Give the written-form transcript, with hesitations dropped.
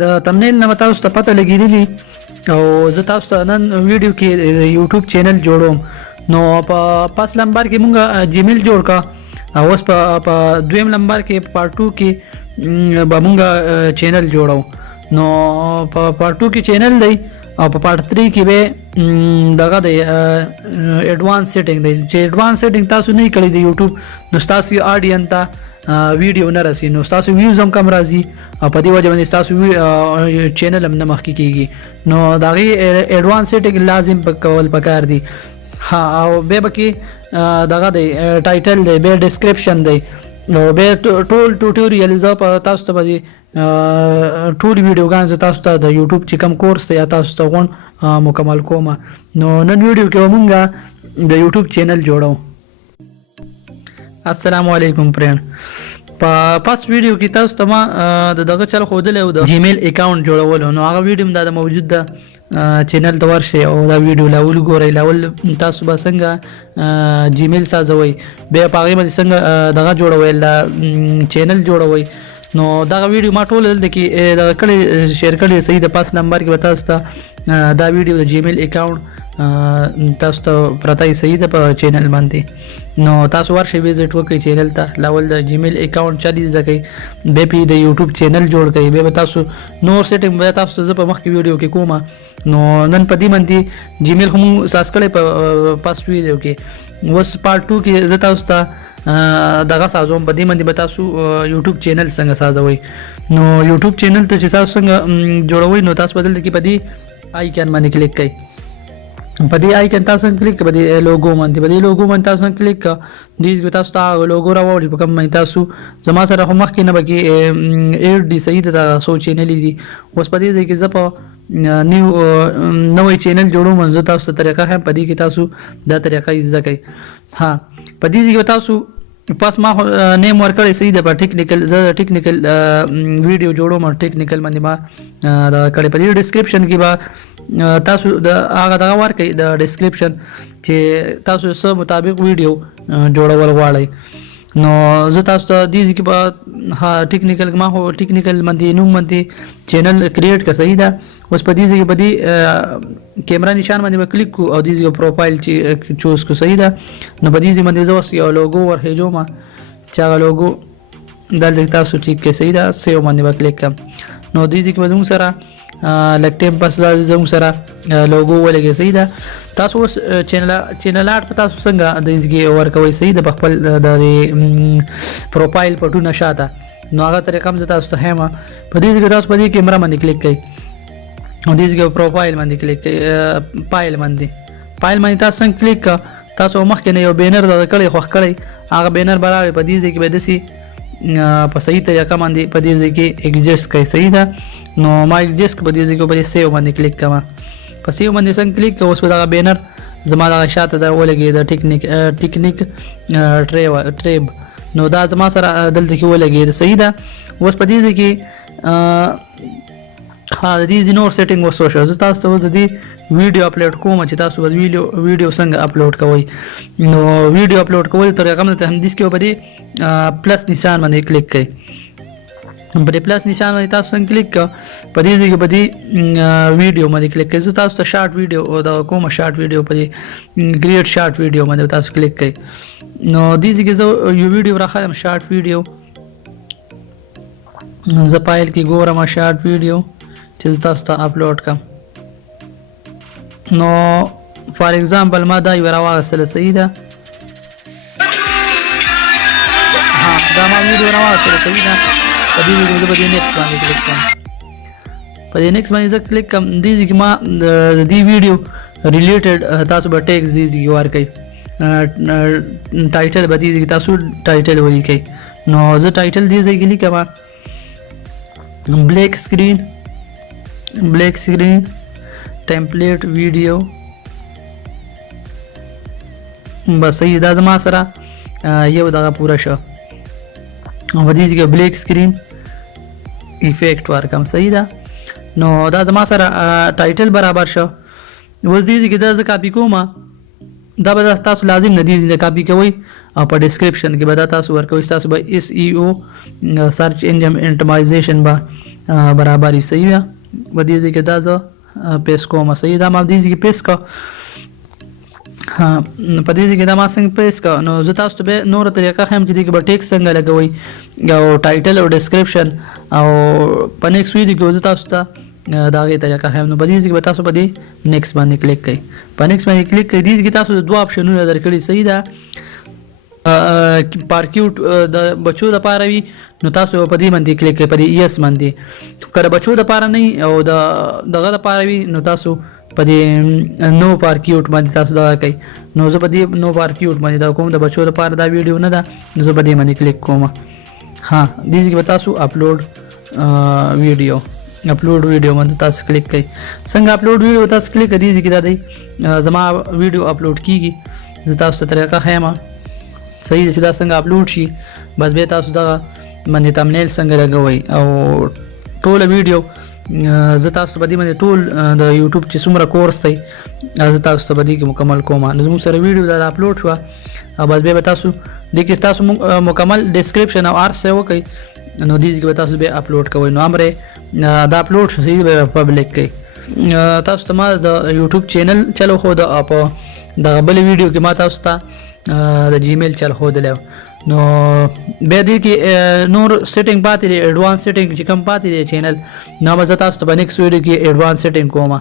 د تمنیل نه تاسو ته پته لګیدلی او زه تاسو ته نن ویډیو کې یوټیوب چینل جوړوم. نو په پاس نمبر کې مونږ جیمیل جوړ کا او اوس په دویم نمبر کې پارت 2 کې به مونږ چینل جوړو. نو په پارت 2 کې چینل دی او په پارت 3 کې به دغه د ایڈوانس سیټینګ دی چې ایڈوانس سیټینګ تاسو نه کړی دی یوټیوب نو تاسو اډین ته ویډیو نه راسي نو تاسو ویوز هم کم راځي او په دې وجه باندې تاسو چینل هم نه مخکې کیږي. نو دغه ایڈوانس سیټینګ لازم کول پکار دی. ها او به بکی دغه دی ټایټل دی به ډسکرپشن دی نو به ټول ټوټوریال ز په تاسو ته باندې ټول ویډیوګان ز تاسو ته د یوټیوب چې کوم کورس دی تاسو ته غون مکمل کوم. نو نن ویډیو کې مونږه د یوټیوب چینل جوړو. السلام علیکم فرند. په پاس ویډیو کې تاسو ته ما دغه چل خودل او د جیمیل اکاونټ جوړول نو هغه ویډیو دا موجود ده چینل ته ورشي او دا ویډیو لاول ګورئ. لاول تاسو به څنګه جیمیل سازوي به په هغه باندې څنګه دغه جوړوي چینل جوړوي. نو دا ویډیو ما ټول د کې دا کړي شیر کړي صحیح د پاس نمبر کې تاسو ته دا ویډیو د جیمیل اکاونټ تاسو ته پرته صحیح ده په چینل باندې. نو تاسو ورشي وزټ وکړئ چینل ته لاول د جیمیل اکاونټ چالي ځکه به پی د یوټیوب چینل جوړ کړئ به تاسو نور سیټینګ به تاسو ته په مخ کې ویډیو کې کومه. نو نن په دې باندې جیمیل هم ساس کړئ په پاس ویډیو کې وس پارت 2 کې زه تاسو ته دغه سازوم په دې باندې به تاسو یوټیوب چینل څنګه سازوي. نو یوټیوب چینل ته چې تاسو څنګه جوړوي نو تاسو بدل کې په دې آیکن باندې کلیک کړئ. په دې آیکن تاسو کلیک په دې لوګو باندې په دې لوګو باندې تاسو کلیک دیس تاسو ته لوګو راوړي په کوم باندې تاسو زما سره هم مخکې نه بګي ایر ډي صحیح ده سو چینل دي. اوس په دې کې زه په نوې چینل جوړوم زه تاسو طریقه هم په دې کې تاسو دا طریقه زده کوي. ها په دې کې تاسو پاس ما نیم ورکړی صحیح ده په ټیکنیکل زه ټیکنیکل ویډیو جوړوم ټیکنیکل باندې ما دا کړی په دې ډسکرپشن کې به تاسو د هغه دغه ورکړئ د ډسکرپشن چې تاسو سره مطابق ویډیو جوړول غواړئ. نو زه تاسو ته دې کې به ها ټیکنیکل ما هو ټیکنیکل باندې نوم باندې چینل کریټ کا صحیح ده. اوس په دې کې به دې کیمرا نشان باندې کلیک کو او دې پروفایل چې چوز کو صحیح ده. نو په دې باندې زه اوس یو لوګو ورهجو ما چې هغه لوګو دلته تاسو ټیک کې صحیح ده سیو باندې کلیک کوم. نو دې کې به زموږ سره لک ټیم پاس زموږ سره لوګو ولګي صحیح ده. تاسو اوس چینل آرت تاسو څنګه د دې ورکوي صحیح ده په خپل د پروفایل پټو نشاته. نو هغه طریقه هم تاسو ته هم په دې کې تاسو په دې کیمرا باندې کلیک کړئ او دې کې پروفایل باندې کلیک کړئ فایل باندې تاسو څنګه کلیک کړئ تاسو مخکې نه یو بینر د کړی خو کړی هغه بینر برابر په دې کې به دسي په صحیح طریقه باندې په دې کې ایگزیست کوي صحیح ده. نو ما ایگزیست په دې کې په سیو باندې کلیک کوم په سیو باندې څنګه کلیک کوم اوس دا بینر زما د شاته دا ولګي د ټیکنیک ټریب نو دا زما سره دلته کې ولګي صحیح ده. اوس په دې کې ها دې نور سیټینګ وسو شو زه تاسو ته د ویډیو اپلوډ کوم چې تاسو به ویډیو څنګه اپلوډ کوئ. نو ویډیو اپلوډ کول طریقه هم ته هم دې کې په دې پلس نشان باندې کلیک کړئ. په دې پلس نشان باندې تاسو څنګه کلیک کړئ په دې کې په دې ویډیو باندې کلیک کړئ. زه تاسو ته شارټ ویډیو او دا کومه شارټ ویډیو په دې کریټ شارټ ویډیو باندې تاسو کلیک کړئ. نو دې کې زه یو ویډیو راخلم شارټ ویډیو زه پایل کې ګورم شارټ ویډیو چې تاسو ته اپلوډ کړم. نو فار ایگزامپل ما دا یو راوغسله صحیح ده ها دا ما ویډیو راوغسله صحیح ده. په دې ویډیو زه په دې نیکسټ باندې کلیک کوم په دې نیکسټ باندې زه کلیک کوم دې کې ما د دې ویډیو ریلیټډ تاسو به ټیکس دې ورکړئ ټایټل به دې تاسو ټایټل ولیکئ. نو زه ټایټل دې ځای کې لیکم بلیک سکرین ټمپلیټ ویډیو بس صحیح دا زما سره یو دغه پوره شو او دې کې بلیک سکرین ایفیکټ ورکم صحیح ده. نو دا زما سره ټایټل برابر شو. اوس دې کې دا زه کاپی کوم دا به تاسو لازم نه دي چې کاپی کوئ او په ډسکرپشن کې به دا تاسو ورکوي تاسو به اس ای او سرچ انجن اپټیمایزیشن به برابر وي صحیح ده. په دې ځای کې دا زه پیسټ کوم. صحیح ده، ما په دې ځای کې پیسټ کړه. په دې ځای کې دا ما څنګه پیسټ کړه نو زه تاسو ته بیا نوره طریقه ښیم چې دې کې به ټیکس څنګه لګوئ او ټایټل او ډسکرپشن او په نیکسټ ویډیو کې زه تاسو ته د هغې طریقه ښیم. نو په دې ځای کې به تاسو په دې نیکسټ باندې کلیک کوئ. په نیکسټ باندې کلیک کوئ. دې ځای کې تاسو دوه آپشنونه درکړي. صحیح ده، پارکیوټ د بچو لپاره وي نو تاسو په دې باندې کلیک کوئ، په دې یس باندې. که د بچو لپاره نه او د دغه لپاره وي نو تاسو په دې نو پارکیوټ باندې تاسو دغه کوئ. نو زه په دې نو پارکیوټ باندې دا کوم. د بچو لپاره دا ویډیو نه ده نو زه په دې باندې کلیک کوم. دې ځای کې به تاسو اپلوډ ویډیو باندې تاسو کلیک کوئ. څنګه اپلوډ ویډیو تاسو کلیک کوئ، دې ځای کې دا دی زما ویډیو اپلوډ کیږي. زه تاسو ته طریقه ښیم. صحیح ده چې دا څنګه اپلوډ شي. بس بیا تاسو دغه باندې تمنیل څنګه لګوئ او ټوله ویډیو زه تاسو ته په دې باندې ټول د یوټیوب چې څومره کورس دی زه تاسو ته په دې کې مکمل کوم. نو زموږ سره ویډیو دا اپلوډ شوه او بس بیا به تاسو دې کې تاسو مکمل ډسکرپشن او هر څه وکئ. نو دې کې به تاسو بیا اپلوډ کوئ. نو امر دا اپلوډ شو، صحیح به پبلک کوئ. تاسو ته ما د یوټیوب چینل چلو خو د دغه بل ویډیو کې ما تاسو ته د جیمیل چل ښودلی و. نو بیا دې کې نور سیټینګ پاتې دی، ایډوانس سیټینګ چې کوم پاتې دی چینل، نو به زه تاسو ته په نیکسټ ویډیو کې ایډوانس سیټینګ کوم.